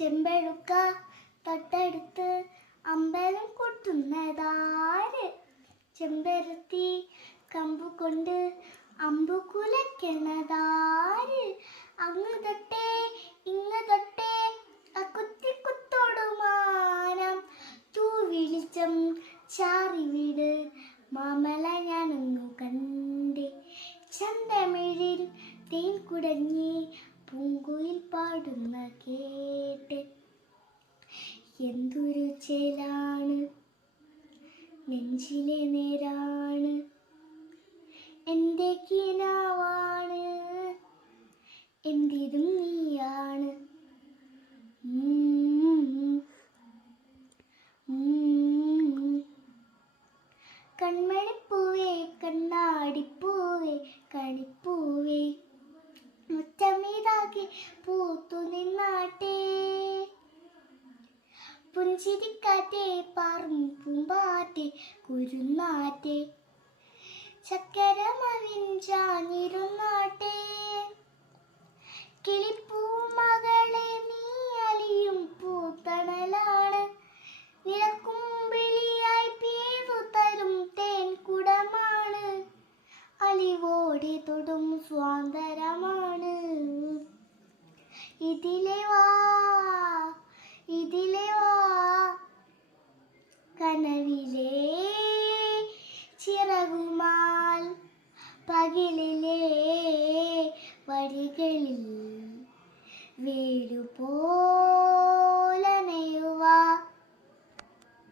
ചെമ്പഴുക്ക തൊട്ടടുത്ത് അമ്പലം കൊട്ടുന്നതാര്? ചെമ്പരത്തി കമ്പുകൊണ്ട് അമ്പു കുലയ്ക്കുന്നതാര്? അങ്ങ് തൊട്ടേ ഇങ്ങ് തൊട്ടേ കുത്തോടുമാനം തൂവിളിച്ചം ചാറി വീട് മാമല ഞാനൊന്നു കണ്ടേ. ചന്തമിഴിൽ തേൻ കുടഞ്ഞി പൂങ്കുയിൽ പാടുന്ന കേട്ട്. എന്തൊരു ചേലാണ് നെഞ്ചിലെ നേരാണ് എൻ്റെ കിനാവാണ് എന്തിരും നീയാണ്. കൺമണിപ്പൂവേ കണ്ണാടിപ്പൂവേ കണിപ്പൂവേ മുറ്റമീതാകെ പൂത്തു നിന്നാട്ടെ. പുഞ്ചിരിക്കാറ്റെ പാറും പൂമ്പാറ്റെ കുരുന്നാറ്റെ ചക്കരമവിഞ്ചാഞ്ഞിരുന്നാട്ടെ. കിളിപ്പൂമകളെ നീ അലിയും പൂത്തണലാണ് നിലക്കുമ്പിളിയായി പെയ്തു തരും തേൻ കുടമാണ് അലിവോടെ തൊടും സ്വാതന്ത്ര്യമാണ്. ഇതിലെ വാ കനവിലെ ചിറകുമാൽ പകലിലെ വഴികളിൽ